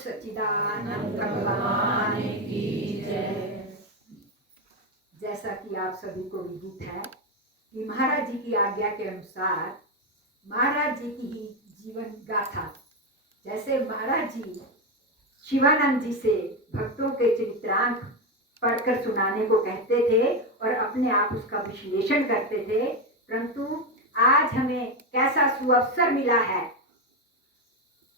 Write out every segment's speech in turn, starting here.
सच्चिदानंद भगवान की जय। जैसा कि आप सभी को विदित है कि महाराज जी की आज्ञा के अनुसार महाराज जी की ही जीवन गाथा, जैसे महाराज जी शिवानंद जी से भक्तों के चरित्रांक पढ़कर सुनाने को कहते थे और अपने आप उसका विश्लेषण करते थे, परंतु आज हमें कैसा सुअवसर मिला है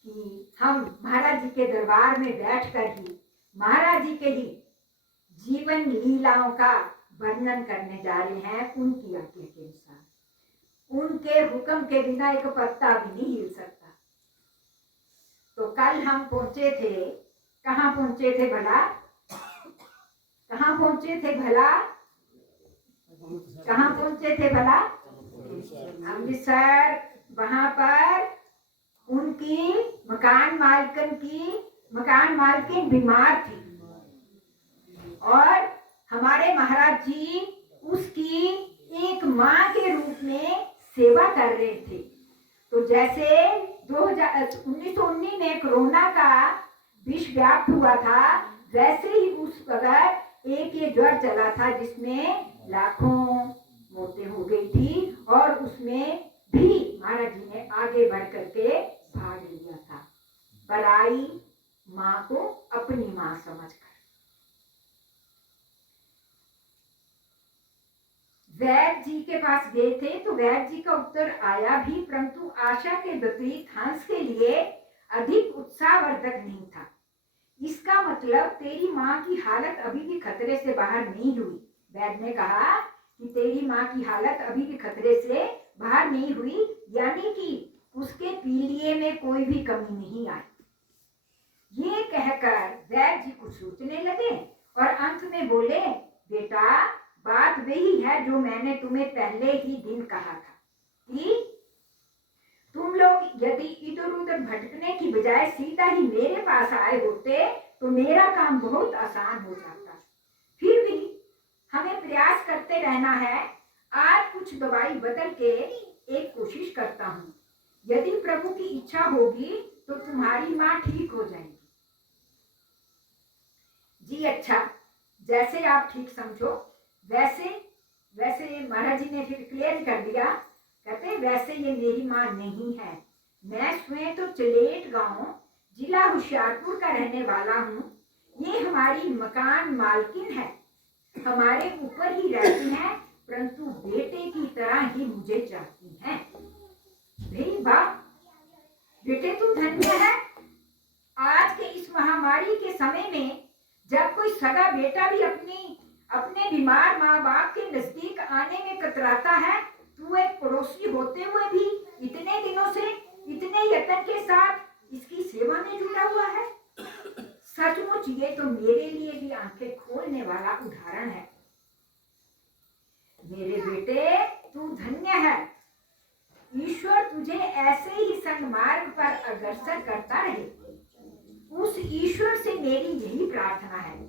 कि हम महाराज जी के दरबार में बैठकर ही महाराज जी के ही जीवन लीलाओं का वर्णन करने जा रहे हैं। उनकी आज्ञा के अनुसार उनके हुक्म के बिना एक पत्ता भी नहीं हिल सकता। तो कल हम पहुंचे थे, कहाँ पहुंचे थे भला? कहाँ पहुंचे थे भला? कहाँ पहुंचे थे भला? अमृतसर। वहां पर उनकी मकान मालकिन बीमार थी और हमारे महाराज जी उसकी एक माँ के रूप में सेवा कर रहे थे। तो जैसे 1919 में कोरोना का विश्व व्याप्त हुआ था, वैसे ही उस वक्त एक ये ज्वर चला था जिसमें लाखों मौतें हो गई थी और उसमें भी महाराज जी ने आगे बढ़ करके भाग लिया था, पराई माँ को अपनी माँ समझकर। वैद्य जी के पास गए थे तो वैद्य जी का उत्तर आया भी, परंतु आशा के विपरीत हंस के लिए अधिक उत्साहवर्धक नहीं था। इसका मतलब तेरी माँ की हालत अभी भी खतरे से बाहर नहीं हुई। वैद्य ने कहा कि तेरी माँ की हालत अभी भी खतरे से बाहर नहीं हुई, यानी कि उसके पीलिए में कोई भी कमी नहीं आई। ये कहकर वैद्य जी कुछ सोचने लगे और अंत में बोले, बेटा बात वही है जो मैंने तुम्हें पहले ही दिन कहा था कि तुम लोग यदि इधर उधर भटकने की बजाय सीधा ही मेरे पास आए होते तो मेरा काम बहुत आसान हो जाता। फिर भी हमें प्रयास करते रहना है। आज कुछ दवाई बदल के एक कोशिश करता हूँ, यदि प्रभु की इच्छा होगी तो तुम्हारी माँ ठीक हो जाएगी। जी अच्छा, जैसे आप ठीक समझो वैसे महाराज जी ने फिर क्लियर कर दिया। कहते वैसे ये मेरी माँ नहीं है, मैं स्वयं तो चलेट गांव जिला होशियारपुर का रहने वाला हूँ। ये हमारी मकान मालकिन है, हमारे ऊपर ही रहती हैं, परंतु बेटे की तरह ही मुझे चाहती हैं। भाई बाप, बेटे तू धन्य है। आज के इस महामारी के समय में जब कोई सगा बेटा भी अपने बीमार माँ बाप के नजदीक आने में कतराता है, तू एक पड़ोसी होते हुए भी इतने दिनों से इतने यत्न के साथ इसकी सेवा में जुटा हुआ है। सचमुच ये तो मेरे लिए भी आंखें खोलने वाला उदाहरण है। मेरे बेटे तू धन्य है, ईश्वर तुझे ऐसे ही सन्मार्ग पर अग्रसर करता रहे। उस ईश्वर से मेरी यही प्रार्थना है।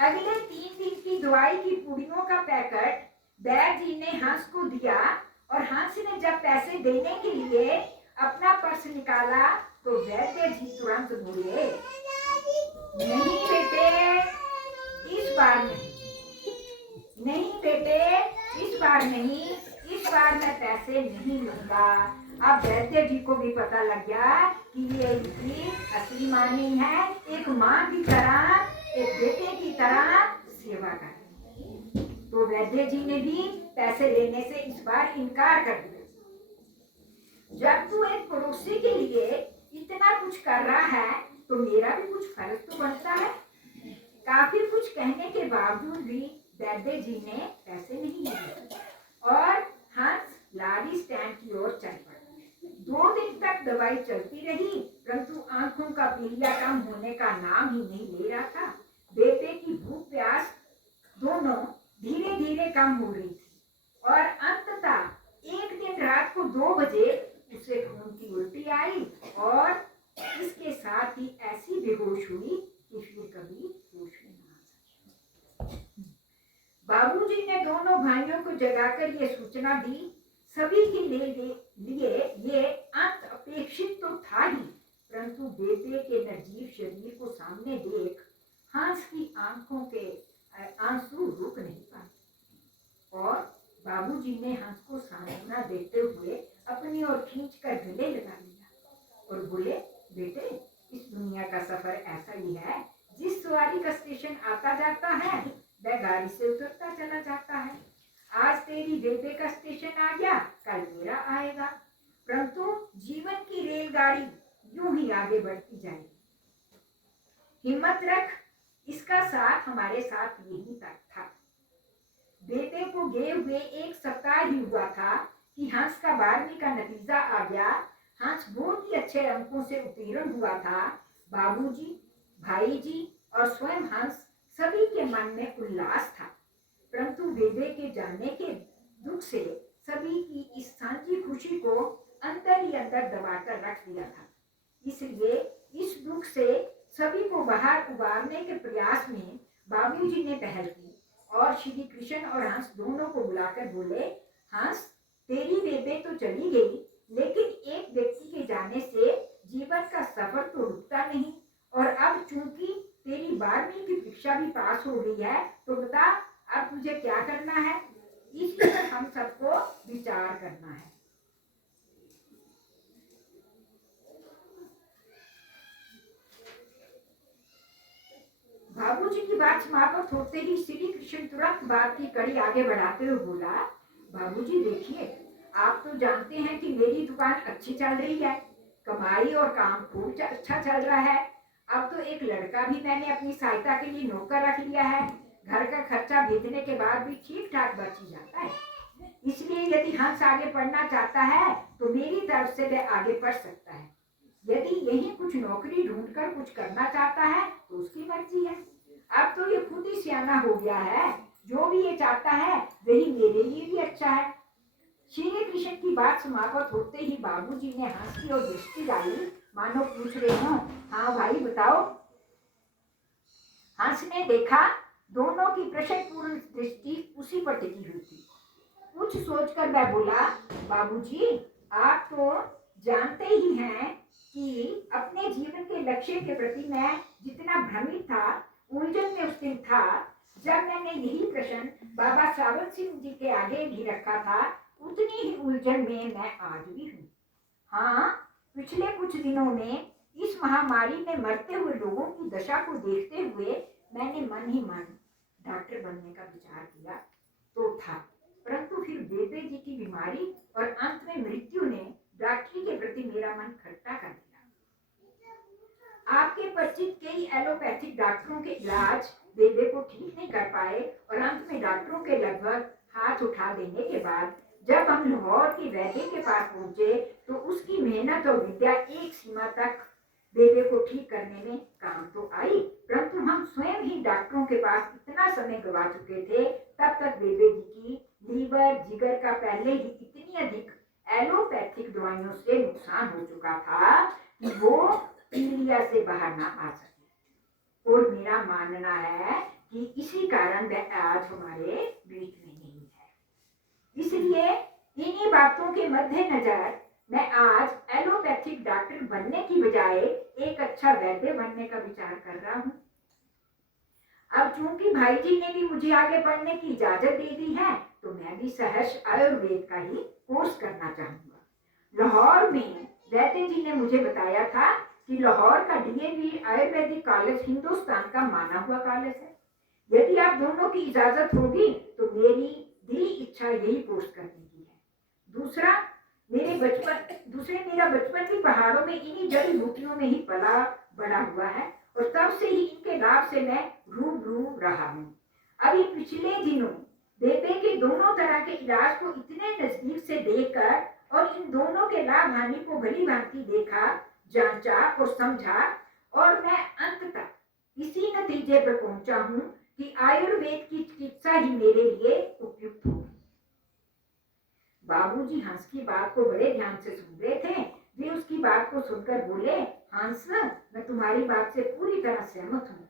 अगले 3 दिन की दवाई की पुड़ियों का पैकेट वैद्य जी ने हंस को दिया और हंस ने जब पैसे देने के लिए अपना पर्स निकाला तो वैद्य जी तुरंत बोले, नहीं बेटे इस बार नहीं, नहीं बेटे इस बार नहीं, इस बार मैं पैसे नहीं लूंगा। अब वैद्य जी को भी पता लग गया कि ये इनकी असली माँ नहीं है, एक माँ की तरह एक बेटे की तरह सेवा कर। तो वैद्य जी ने भी पैसे लेने से इस बार इनकार कर दिया। जब तू एक पड़ोसी के लिए इतना कुछ कर रहा है तो मेरा भी कुछ फर्ज तो बनता है। काफी कुछ कहने के बावजूद भी वैद्य जी ने पैसे नहीं लिए और हंस लारी स्टैंड की ओर चल पड़ा। 2 दिन तक दवाई चलती रही, परंतु आंखों का पीलिया कम होने का नाम ही नहीं ले रहा था। बेटे की भूख प्यास दोनों धीरे धीरे कम हो रही थी और अंततः एक दिन रात को 2 बजे उसे खून की उल्टी आई और इसके साथ ही ऐसी बेहोश हुई कि फिर कभी होश में ना आ सकी। बाबूजी ने दोनों भाइयों को जगाकर ये सूचना दी। सभी के लिए ये अंत अपेक्षित तो था ही, परंतु बेबे के निर्जीव शरीर को सामने देख हंस की आंखों के आंसू रुक नहीं पाए और बाबूजी ने हंस को सांत्वना देते हुए अपनी ओर खींचकर गले लगा लिया और बोले, बेटे इस दुनिया का सफर ऐसा ही है, जिस सवारी का स्टेशन आता जाता है वह गाड़ी से उतरता चला जाता है। आज तेरी बेबे का स्टेशन आ गया, कल मेरा आएगा, परंतु जीवन की रेलगाड़ी यूं ही आगे बढ़ती जाएगी। हिम्मत रख, इसका साथ हमारे साथ यही तक था। बेबे को गए हुए 1 सप्ताह ही हुआ था कि हंस का 12वीं का नतीजा आ गया। हंस बहुत ही अच्छे अंकों से उत्तीर्ण हुआ था। बाबूजी, भाईजी और स्वयं हंस सभी के मन में उल्लास था, परंतु बेबे के जाने के दुख से सभी की इस सांझी खुशी को अंदर ही अंदर दबाकर रख दिया था। इसलिए इस दुख से सभी को बाहर उबारने के प्रयास में बाबूजी ने पहल की और श्री कृष्ण और हंस दोनों को बुलाकर बोले, हंस तेरी बेबे तो चली गई, लेकिन एक व्यक्ति के जाने से जीवन का सफर तो रुकता नहीं, और अब चूंकि तेरी 12वीं की परीक्षा भी पास हो गई है, तो बता अब तुझे क्या करना है। इसी पर हम सबको विचार करना है। बाबूजी की बात समाप्त होते ही श्री कृष्ण तुरंत बात की कड़ी आगे बढ़ाते हुए बोला, बाबूजी देखिए, आप तो जानते हैं कि मेरी दुकान अच्छी चल रही है, कमाई और काम खूब अच्छा चल रहा है। अब तो एक लड़का भी मैंने अपनी सहायता के लिए नौकर रख लिया है। घर का खर्चा भेजने के बाद भी ठीक ठाक बच ही जाता है। इसलिए यदि हंस आगे पढ़ना चाहता है तो मेरी तरफ से वह आगे पढ़ सकता है। यदि यही कुछ नौकरी ढूंढकर कुछ करना चाहता है तो उसकी मर्जी है। अब तो ये खुद ही सियाना हो गया है, जो भी ये चाहता है वही मेरे लिए भी अच्छा है। श्री कृष्ण की बात समाप्त होते ही बाबूजी ने हंस की ओर दृष्टि डाली, मानो पूछ रहे हो, हाँ भाई बताओ। हंस ने देखा दोनों की प्रश्नपूर्ण दृष्टि उसी पर टिकी हुई थी। कुछ सोचकर वह बोला, बाबूजी आप तो जानते ही हैं कि अपने जीवन के लक्ष्य के प्रति मैं जितना भ्रमित था, उलझन में उस दिन था जब मैंने यही प्रश्न बाबा श्रावण सिंह जी के आगे भी रखा था, उतनी ही उलझन में मैं आज भी हूँ। हाँ, पिछले कुछ दिनों में इस महामारी में मरते हुए लोगों की दशा को देखते हुए मैंने मन ही मन डॉक्टर बनने का विचार किया तो था, परंतु फिर बेबे जी की बीमारी और अंत में मृत्यु ने डॉक्टरी के प्रति मेरा मन खट्टा कर दिया। आपके परिचित कई एलोपैथिक डॉक्टरों के इलाज बेबे को ठीक नहीं कर पाए और अंत में डॉक्टरों के लगभग हाथ उठा देने के बाद जब हम लाहौर के वैद्य के पास पहुंचे तो उसकी मेहनत और विद्या एक सीमा तक बेबे को ठीक करने में काम तो आई, परंतु हम स्वयं ही डॉक्टरों के पास इतना समय गवा चुके थे, तब तक बेबे जी की लीवर जिगर का पहले ही इतनी अधिक एलोपैथिक दवाइयों से नुकसान हो चुका था कि वो पीलिया से बाहर ना आ सके। और मेरा मानना है कि इसी कारण वह आज हमारे बीच में नहीं है। इसलिए इन्हीं बातों के मद्देनजर मैं आज एलोपैथिक डॉक्टर बनने की बजाय एक अच्छा वैद्य बनने का विचार कर रहा हूँ। अब चूंकि भाई जी ने भी मुझे आगे पढ़ने की इजाजत दे दी है, तो मैं भी सहर्ष आयुर्वेद का ही कोर्स करना चाहूंगा। लाहौर में वैद्य जी ने मुझे बताया था कि लाहौर का डीएवी आयुर्वेदिक कॉलेज हिंदुस्तान का माना हुआ कॉलेज है। यदि आप दोनों की इजाजत होगी तो मेरी दिली इच्छा यही कोर्स करने की है। दूसरा मेरा बचपन भी पहाड़ों में इन्हीं जड़ी बूटियों में ही पला बड़ा हुआ है और तब से ही इनके लाभ से मैं रूबरू रहा हूँ। अभी पिछले दिनों बेबे के दोनों तरह के इलाज को इतने नजदीक से देखकर और इन दोनों के लाभ हानि को भली भांति देखा, जांचा और समझा, और मैं अंततः इसी नतीजे पर पहुंचा हूँ कि आयुर्वेद की चिकित्सा ही मेरे लिए उपयुक्त होगी। बाबूजी हंस की बात को बड़े ध्यान से सुन रहे थे। वे उसकी बात को सुनकर बोले, हंस मैं तुम्हारी बात से पूरी तरह सहमत हूँ।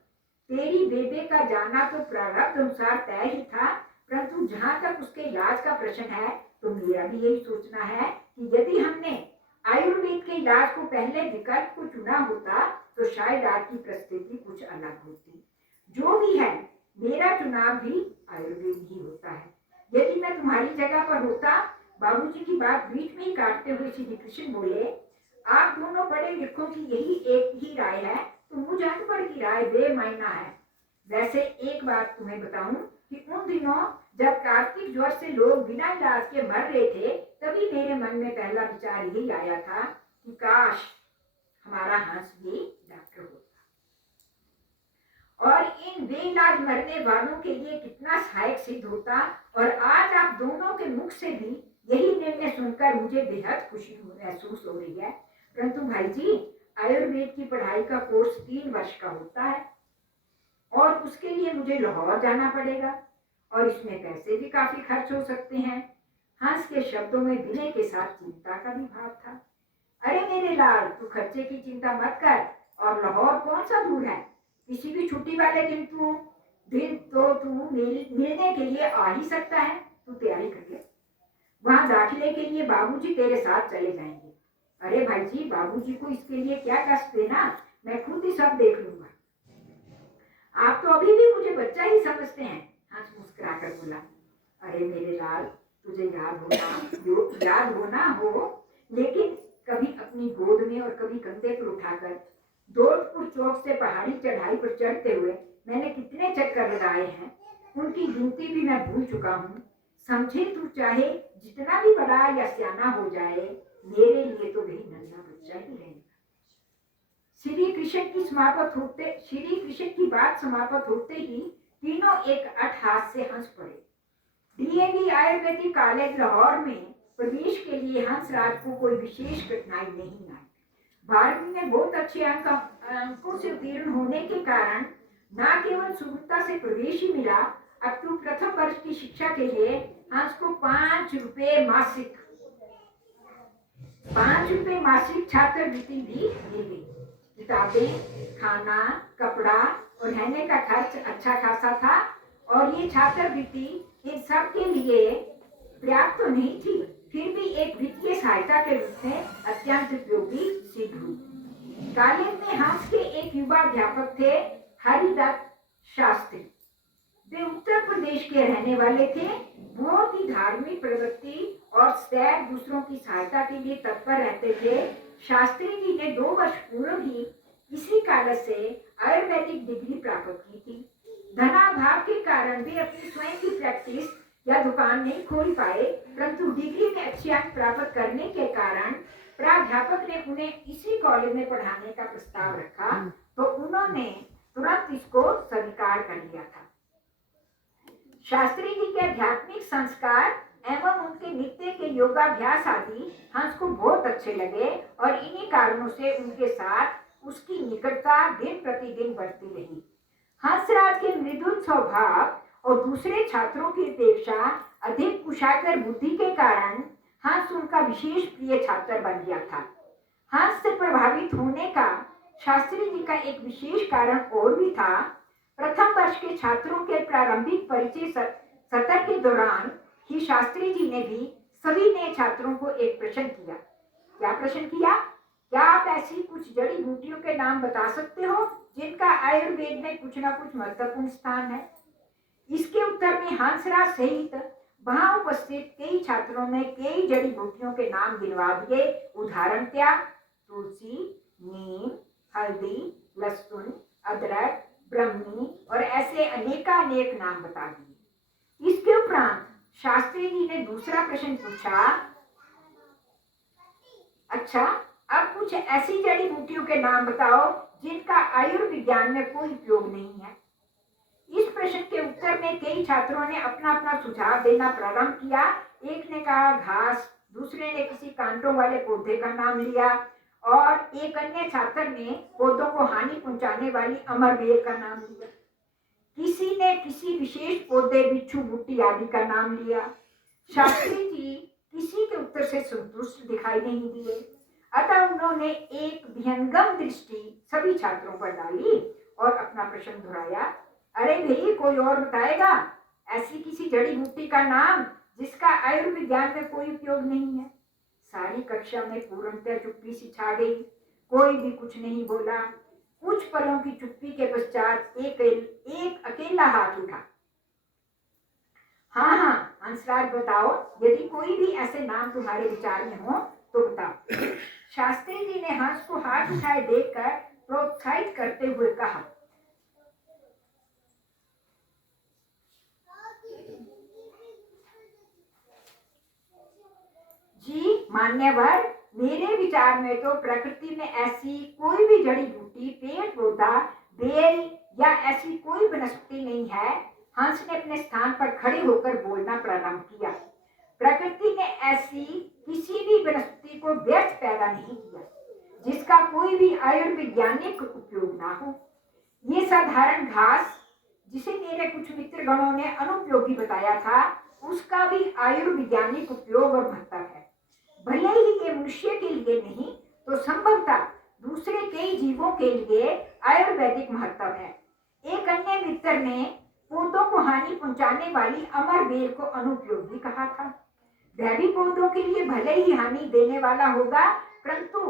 तेरी बेबे का जाना तो प्रारब्ध अनुसार तय ही था, परंतु जहाँ तक उसके इलाज का प्रश्न है तो मेरा भी यही सोचना है कि यदि हमने आयुर्वेद के इलाज को पहले विकल्प को चुना होता तो शायद आपकी परिस्थिति कुछ अलग होती। जो भी है, मेरा चुनाव भी आयुर्वेद ही होता है। यदि मैं तुम्हारी जगह पर होता। बाबूजी की बात बीच में ही काटते हुए श्री कृष्ण बोले, आप दोनों पढ़े लिखों की यही एक ही राय है, तो मुझ अनपढ़ की राय बेमायना है। वैसे एक बात तुम्हें बताऊं कि उन दिनों जब कार्तिक ज्वर से लोग बिना इलाज के मर रहे थे, तभी मेरे मन में पहला विचार यही आया था कि काश हमारा हंस भी डॉक्टर होता और इन बेइलाज मरने वालों के लिए कितना सहायक सिद्ध होता। और आज आप दोनों के मुख से भी यही निर्णय सुनकर मुझे बेहद खुशी महसूस हो रही है। परंतु भाई जी, आयुर्वेद की पढ़ाई का कोर्स 3 वर्ष का होता है और उसके लिए मुझे लाहौर जाना पड़ेगा और इसमें पैसे भी काफी खर्च हो सकते हैं। हंस के शब्दों में विनय के साथ चिंता का भी भाव था। अरे मेरे लाल, तू खर्चे की चिंता मत कर, और लाहौर कौन सा दूर है। किसी भी छुट्टी वाले दिन तू मिलने के लिए आ ही सकता है। तू तैयारी कर ले, वहां दाखिले के लिए बाबूजी तेरे साथ चले जाएंगे। अरे भाई जी, बाबूजी को इसके लिए क्या कष्ट देना, मैं खुद ही सब देख लूंगा। आप तो अभी भी मुझे बच्चा ही समझते हैं। हंस मुस्कुरा कर बोला, अरे मेरे लाल, तुझे याद होना हो, लेकिन कभी अपनी गोद में और कभी कंधे पर उठाकर दौलतपुर चौक से पहाड़ी चढ़ाई पर चढ़ते हुए मैंने कितने चक्कर लगाए हैं, उनकी गिनती भी मैं भूल चुका हूँ। समझे, तू चाहे जितना भी बड़ा या सियाना हो जाए, मेरे लिए तो वही नन्हा बच्चा ही रहेगा। श्री कृष्ण की बात समाप्त होते ही तीनों एक अट्टहास से हंस पड़े। डीएवी आयुर्वेदिक कॉलेज लाहौर में प्रवेश के लिए हंसराज को कोई विशेष कठिनाई नहीं आई। 12वीं में बहुत अच्छे अंकों से उत्तीर्ण होने के कारण न केवल सुगमता से प्रवेश ही मिला, अपितु प्रथम वर्ष की शिक्षा के लिए हंस को 5 रुपए मासिक छात्रवृत्ति भी मिल गई। किताबें, खाना, कपड़ा और रहने का खर्च अच्छा खासा था और ये छात्रवृत्ति इन सब के लिए पर्याप्त तो नहीं थी, फिर भी एक वित्तीय सहायता के रूप में अत्यंत उपयोगी सिद्ध हुई। कॉलेज में हंस के एक युवा अध्यापक थे, हरिदत्त शास्त्री। वे उत्तर प्रदेश के रहने वाले थे, बहुत ही धार्मिक प्रवृत्ति और सदैव दूसरों की सहायता के लिए तत्पर रहते थे। शास्त्री जी ने 2 वर्ष पूर्व ही इसी कॉलेज से आयुर्वेदिक डिग्री प्राप्त की थी। धनाभाव के कारण वे अपनी स्वयं की प्रैक्टिस या दुकान नहीं खोल पाए, परंतु डिग्री में अच्छे अंक प्राप्त करने के कारण प्राध्यापक ने उन्हें इसी कॉलेज में पढ़ाने का प्रस्ताव रखा, तो उन्होंने तुरंत इसको स्वीकार कर लिया था। शास्त्री जी के आध्यात्मिक संस्कार एवं उनके नित्य के योगाभ्यास आदि हंस को बहुत अच्छे लगे और इन्हीं कारणों से उनके साथ उसकी निकटता दिन प्रतिदिन बढ़ती रही। हंसराज के मृदुल स्वभाव और दूसरे छात्रों की अपेक्षा अधिक कुशाग्र बुद्धि के कारण हंस उनका विशेष प्रिय छात्र बन गया था। हंस से प्रभावित होने का शास्त्री जी का एक विशेष कारण और भी था। प्रथम वर्ष के छात्रों के प्रारंभिक परिचय सत्र के दौरान ही शास्त्री जी ने भी सभी नए छात्रों को एक प्रश्न किया। क्या प्रश्न किया? क्या आप ऐसी कुछ जड़ी बूटियों के नाम बता सकते हो जिनका आयुर्वेद में कुछ न कुछ महत्वपूर्ण स्थान है? इसके उत्तर में हंसराज सहित वहां उपस्थित कई छात्रों ने कई जड़ी बूटियों के नाम गिनवा दिए। उदाहरणतया तुलसी, नीम, हल्दी, लहसुन, अदरक, ब्रह्मी और ऐसे अनेक नाम बता दिए। इसके उपरांत शास्त्री जी ने दूसरा प्रश्न पूछा, अच्छा, अब कुछ ऐसी जड़ी बूटियों के नाम बताओ जिनका आयुर्विज्ञान में कोई उपयोग नहीं है। इस प्रश्न के उत्तर में कई छात्रों ने अपना अपना सुझाव देना प्रारंभ किया। एक ने कहा घास, दूसरे ने किसी कांटों वाले पौधे का नाम लिया और एक अन्य छात्र ने पौधों को हानि पहुंचाने वाली अमरबेल का नाम लिया। किसी ने किसी विशेष पौधे, बिच्छू, बूटी आदि का नाम लिया। शास्त्री जी किसी के उत्तर से संतुष्ट दिखाई नहीं दिए, अतः उन्होंने एक विहंगम दृष्टि सभी छात्रों पर डाली और अपना प्रश्न दोहराया, अरे भाई, कोई और बताएगा ऐसी किसी जड़ी बूटी का नाम जिसका आयुर्विज्ञान में कोई उपयोग नहीं है? सारी कक्षा में पूर्णतः चुप्पी सी छा गई। कोई भी कुछ नहीं बोला। कुछ पलों की चुप्पी के पश्चात एक अकेला हाथ उठा। हाँ हाँ हंसराज बताओ, यदि कोई भी ऐसे नाम तुम्हारे विचार में हो तो बताओ। शास्त्री जी ने हंस को हाथ उठाए देखकर प्रोत्साहित करते हुए कहा, जी मान्यवर, मेरे विचार में तो प्रकृति में ऐसी कोई भी जड़ी बूटी, पेड़ पौधा, बेल या ऐसी कोई वनस्पति नहीं है। हंस ने अपने स्थान पर खड़े होकर बोलना प्रारंभ किया। प्रकृति ने ऐसी किसी भी वनस्पति को व्यर्थ पैदा नहीं किया जिसका कोई भी आयुर्वैज्ञानिक उपयोग ना हो। ये साधारण घास जिसे मेरे कुछ मित्र गणों ने अनुपयोगी बताया था, उसका भी आयुर्वैज्ञानिक उपयोग और महत्व है। भले ही ये मनुष्य के लिए नहीं तो संभवतः दूसरे कई जीवों के लिए आयुर्वेदिक महत्व है। एक अन्य मित्र ने पौधों को हानि पहुंचाने वाली अमर बेल को अनुपयोगी कहा था। वह भी पौधों के लिए भले ही हानि देने वाला होगा, परंतु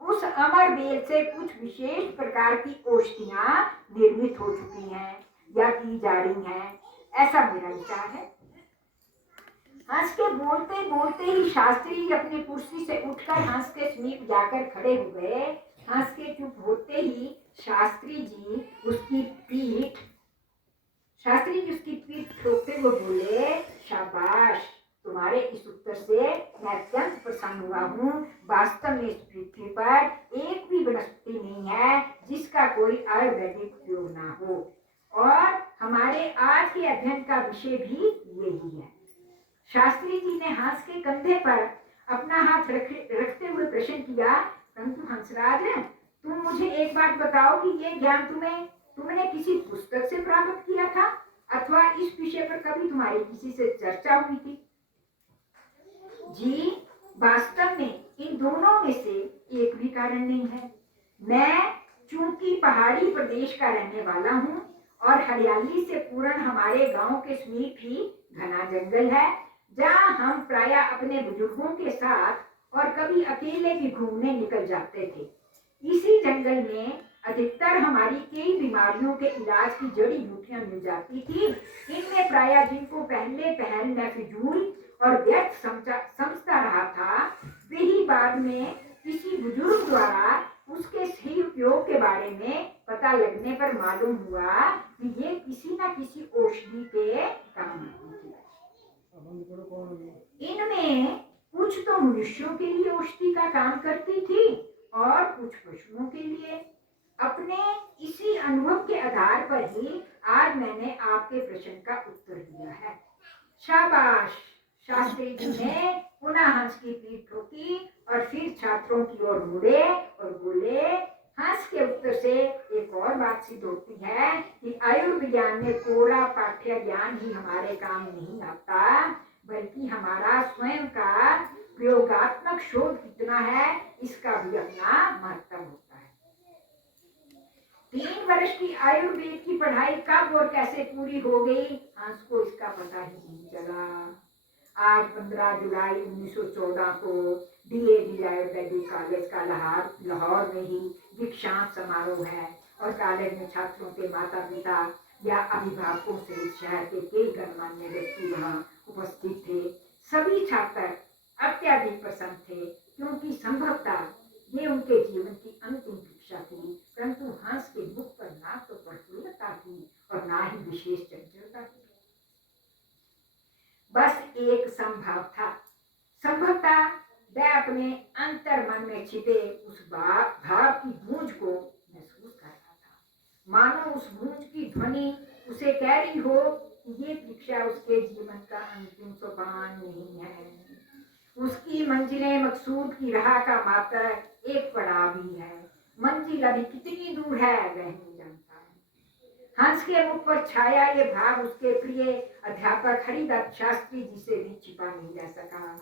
उस अमर बेल से कुछ विशेष प्रकार की औषधियां निर्मित हो चुकी हैं या की जा रही हैं, ऐसा मेरा विचार है। हंस के बोलते बोलते ही शास्त्री जी अपनी कुर्सी से उठकर हंस के समीप जाकर खड़े हुए। हंस के चुप होते ही शास्त्री जी उसकी पीठ ठोकते हुए बोले, शाबाश, तुम्हारे इस उत्तर से मैं अत्यंत प्रसन्न हुआ हूँ। वास्तव में इस पृथ्वी पर एक भी वनस्पति नहीं है जिसका कोई आयुर्वेदिक उपयोग ना हो, और हमारे आज के अध्ययन का विषय भी यही है। शास्त्री जी ने हंस के कंधे पर अपना हाथ रखते हुए प्रश्न किया, परंतु हंसराज, तुम मुझे एक बात बताओ कि ये ज्ञान तुमने किसी पुस्तक से प्राप्त किया था अथवा इस विषय पर कभी तुम्हारी किसी से चर्चा हुई थी? जी वास्तव में इन दोनों में से एक भी कारण नहीं है। मैं चूंकि पहाड़ी प्रदेश का रहने वाला हूँ और हरियाली से पूर्ण हमारे गांव के समीप ही घना जंगल है, जहाँ हम प्रायः अपने बुजुर्गों के साथ और कभी अकेले भी घूमने निकल जाते थे। इसी जंगल में अधिकतर हमारी कई बीमारियों के इलाज की जड़ी बूटियां मिल जाती थी। इनमें प्रायः जिनको पहले पहल मैं फिजूल और व्यर्थ समझता रहा था, वही बाद में किसी बुजुर्ग द्वारा उसके सही उपयोग के बारे में पता लगने पर मालूम हुआ कि ये किसी न किसी औषधि के काम आती थी। इनमें कुछ तो मनुष्यों के लिए औषधि का काम करती थी और कुछ पशुओं के लिए। अपने इसी अनुभव के आधार पर ही आज मैंने आपके प्रश्न का उत्तर दिया है। शाबाश, शास्त्री जी ने पुनः हंस की पीठ ठोकी और फिर छात्रों की ओर मुड़े और बोले, हंस के उत्तर से एक और बात सिद्ध होती है कि आयुर्विज्ञान में कोरा पाठ्य ज्ञान ही हमारे काम नहीं आता, बल्कि हमारा स्वयं का प्रयोगात्मक शोध कितना है इसका भी अपना महत्व होता है। 3 वर्ष की आयुर्वेद की पढ़ाई कब और कैसे पूरी हो गई, हंस को इसका पता ही नहीं चला। आज 15 जुलाई 1914 को DAV आयुर्वेदिक कॉलेज का लाहौर में ही दीक्षांत समारोह है और कॉलेज में छात्रों के माता पिता या अभिभावकों सहित शहर के कई गणमान्य व्यक्ति वहाँ उपस्थित थे। सभी छात्र अत्यधिक प्रसन्न थे क्योंकि संभवतः ये उनके जीवन की अंतिम परीक्षा थी, परंतु हंस के मुख पर ना तो प्रफुल्लता थी और ना ही विशेष चंचलता थी। बस एक संभवतः वह अपने अंतर मन में छिपे उस भाव की गूंज को महसूस कर रहा था, मानो उस गूंज की ध्वनि उसे कह रही हो कि ये परीक्षा उसके जीवन का अंतिम सोपान नहीं है। उसकी मंजिले मकसूद की राह का मात्र एक पड़ाव भी है। मंजिल अभी कितनी दूर है वह नहीं जानता है। हंस के मुख पर छाया ये भाव उसके प्रिय अध्यापक हरिदत्त शास्त्री जी से भी छिपा नहीं रह सका।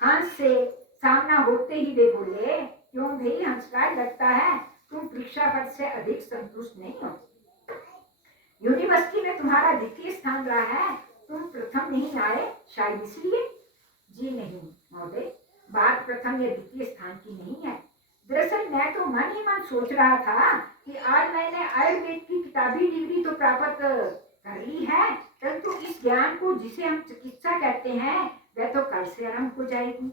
हंस से सामना होते ही वे बोले, क्यों भाई हंसराज, लगता है तुम परीक्षा पद से अधिक संतुष्ट नहीं हो। यूनिवर्सिटी में तुम्हारा द्वितीय स्थान रहा है, तुम प्रथम नहीं आए, शायद इसलिए। जी नहीं महोदय, बात प्रथम या द्वितीय स्थान की नहीं है। दरअसल मैं तो मन ही मन सोच रहा था कि आज मैंने आयुर्वेद की किताबी डिग्री तो प्राप्त कर ली है, परंतु इस ज्ञान को जिसे हम चिकित्सा कहते हैं वह तो कल से आरंभ हो जाएगी।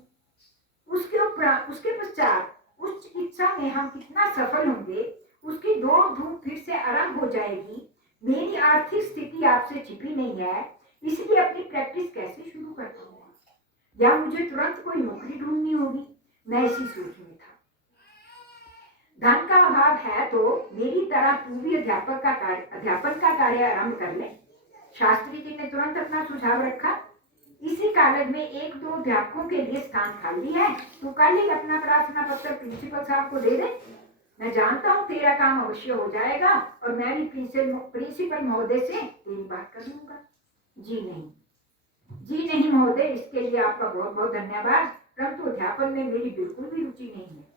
उसके पश्चात उस चिकित्सा में हम कितना सफल होंगे उसकी दौड़ धूप फिर से आरंभ हो जाएगी। मेरी आर्थिक स्थिति आपसे छिपी नहीं है, इसलिए अपनी प्रैक्टिस कैसे शुरू कर पाऊंगा, या मुझे तुरंत कोई नौकरी ढूंढनी होगी। मैं इसी सोच में था। धन का अभाव है तो मेरी तरह तू भी अध्यापन का कार्य आरंभ कर ले। शास्त्री जी ने तुरंत अपना सुझाव रखा। इसी कॉलेज में एक दो अध्यापकों के लिए स्थान खाली है, तू कल ही अपना प्रार्थना पत्र प्रिंसिपल साहब को दे दे। मैं जानता हूँ तेरा काम अवश्य हो जाएगा और मैं भी प्रिंसिपल महोदय से तेरी बात कर लूंगा। जी नहीं महोदय, इसके लिए आपका बहुत बहुत धन्यवाद, परंतु अध्यापन में मेरी बिल्कुल भी रुचि नहीं है।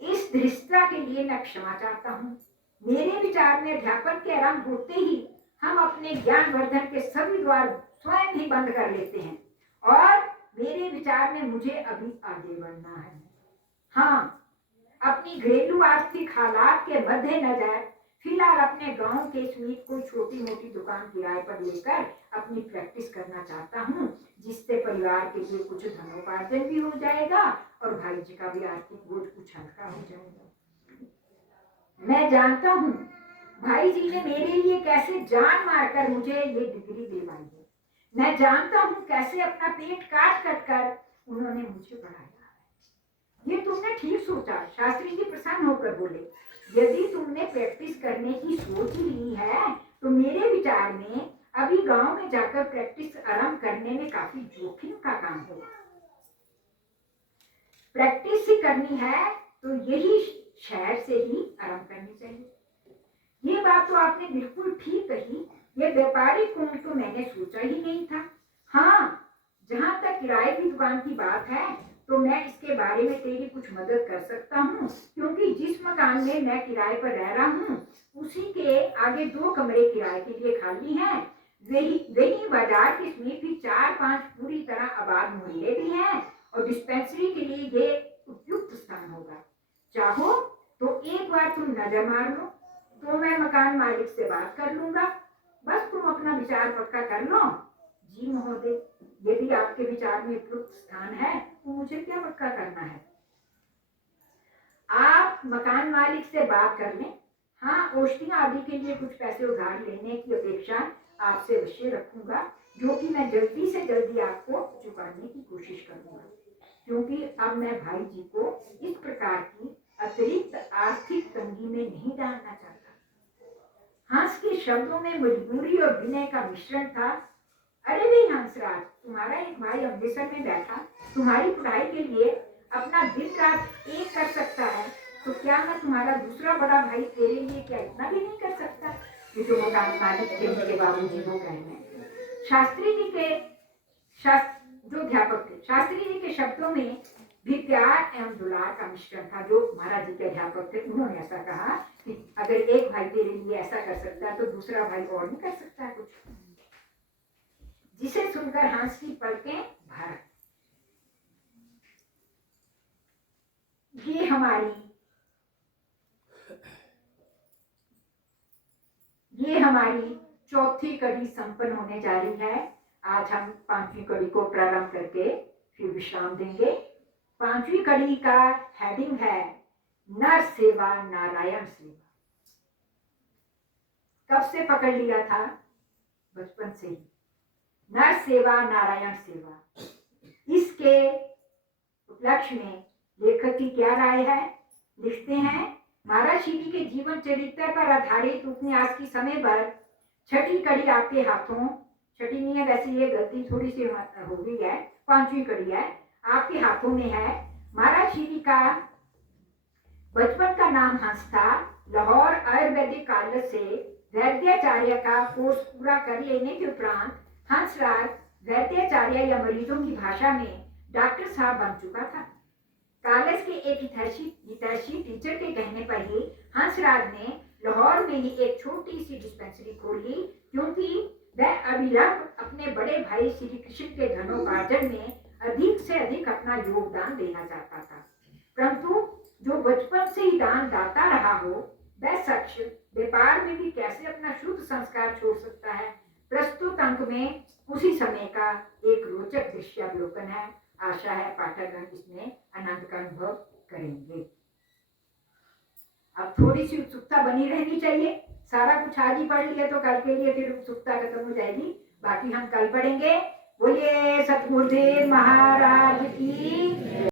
इस धृष्टता के लिए मैं क्षमा चाहता हूँ। मेरे विचार में अध्यापन के आरंभ होते ही हम अपने ज्ञान वर्धन के सभी द्वार स्वयं ही बंद कर लेते हैं और मेरे विचार में मुझे अभी आगे बढ़ना है। हाँ, अपनी घरेलू आर्थिक हालात के मद्देनजर फिलहाल अपने गांव के समीप कोई छोटी मोटी दुकान किराए पर लेकर अपनी प्रैक्टिस करना चाहता हूँ, जिससे परिवार के लिए कुछ धनोपार्जन भी हो जाएगा और भाई जी का भी आर्थिक बोझ कुछ हल्का हो जाएगा। मैं जानता हूँ भाई जी ने मेरे लिए कैसे जान मारकर मुझे ये डिग्री दिलवाई है। मैं जानता हूँ कैसे अपना पेट काट कट कर उन्होंने मुझे पढ़ाया है। ये तुमने ठीक सोचा। शास्त्री जी प्रसन्न होकर बोले, यदि तुमने प्रैक्टिस करने की सोच ली है तो मेरे विचार में अभी गांव में जाकर प्रैक्टिस आरंभ करने में काफी जोखिम का काम होगा। प्रैक्टिस ही करनी है तो यही शहर से ही आरंभ करनी चाहिए। ये बात तो आपने बिल्कुल ठीक कही। ये व्यापारिक कोण तो मैंने सोचा ही नहीं था। हाँ, जहां तक किराए की दुकान की बात है तो मैं इसके बारे में तेरी कुछ मदद कर सकता हूँ, क्योंकि जिस मकान में मैं किराए पर रह रहा हूँ उसी के आगे 2 कमरे किराए के लिए खाली हैं। वही बाजार के समीप ही 4-5 पूरी तरह आबाद मोहल्ले भी हैं और डिस्पेंसरी के लिए ये उपयुक्त स्थान होगा। चाहो तो एक बार तुम नजर मार लो, तो मैं मकान मालिक से बात कर लूंगा। बस तुम अपना विचार पक्का कर लो। जी महोदय, यदि आपके विचार में उपयुक्त स्थान है तो मुझे क्या पक्का करना है। आप मकान मालिक से बात कर लें। हाँ, औषधियां आदि के लिए कुछ पैसे उधार लेने की अपेक्षा आपसे अवश्य रखूंगा, जो कि मैं जल्दी से जल्दी आपको चुकाने की कोशिश करूंगा, क्योंकि अब मैं भाई जी को इस प्रकार की अतिरिक्त आर्थिक तंगी में नहीं डालना चाहता। हंस के शब्दों में मजबूरी और विनय का मिश्रण था। अरे भी हंसराज, तुम्हारा एक भाई अमृतसर में बैठा तुम्हारी पढ़ाई के लिए अपना दिन रात एक कर सकता है, तो क्या मैं तुम्हारा दूसरा बड़ा भाई तेरे लिए क्या इतना भी नहीं कर सकता। ये जो मकान मालिक थे उनके बाबूजी वो कहने शास्त्री जी के जो अध्यापक थे, शास्त्री जी के शब्दों में भी प्यार एवं दुलार का मिश्रण था। जो महाराज जी के अध्यापक थे उन्होंने ऐसा कहा कि अगर एक भाई तेरे लिए ऐसा कर सकता है तो दूसरा भाई और नहीं कर सकता है कुछ। जिसे सुनकर हंस की पलकें भर। ये हमारी चौथी कड़ी संपन्न होने जा रही है। आज हम 5वीं कड़ी को प्रारंभ करके फिर विश्राम देंगे। 5वीं कड़ी का हेडिंग है नर सेवा नारायण सेवा। कब से पकड़ लिया था? बचपन से ही। नर सेवा नारायण सेवा, इसके उपलक्ष्य में लेखक की क्या राय है? लिखते हैं, महाराज श्री के जीवन चरित्र पर आधारित उपन्यास की समय पर 6ठी कड़ी आपके हाथों, 6ठी नहीं है वैसे ये गलती थोड़ी सी हो गई है, 5वीं कड़ी है आपके हाथों में है। महाराज श्री का बचपन का नाम हंस था। लाहौर आयुर्वेदिक कॉलेज से वैद्याचार्य का कोर्स पूरा कर लेने के उपरांत हंसराज वैद्याचार्य या मरीजों की भाषा में डॉक्टर साहब बन चुका था। कॉलेज के एक हितैषी टीचर के कहने पर ही हंसराज ने लाहौर में ही एक छोटी सी डिस्पेंसरी खोल ली, क्योंकि वह अविलंब अपने बड़े भाई श्री कृष्ण के धनोपार्जन में अधिक से अधिक अपना योगदान देना चाहता था, परंतु जो बचपन से ही दान दाता रहा हो वह शख्स व्यापार में भी कैसे अपना शुद्ध संस्कार छोड़ सकता है। प्रस्तुत अंक में उसी समय का एक रोचक दृश्यावलोकन है। आशा है पाठकगण इसमें आनंद का अनुभव करेंगे। अब थोड़ी सी उत्सुकता बनी रहनी चाहिए। सारा कुछ आज ही पढ़ लिया तो कल के लिए फिर उत्सुकता खत्म हो जाएगी। बाकी हम कल पढ़ेंगे। बोलिए सतगुरुदेव महाराज की।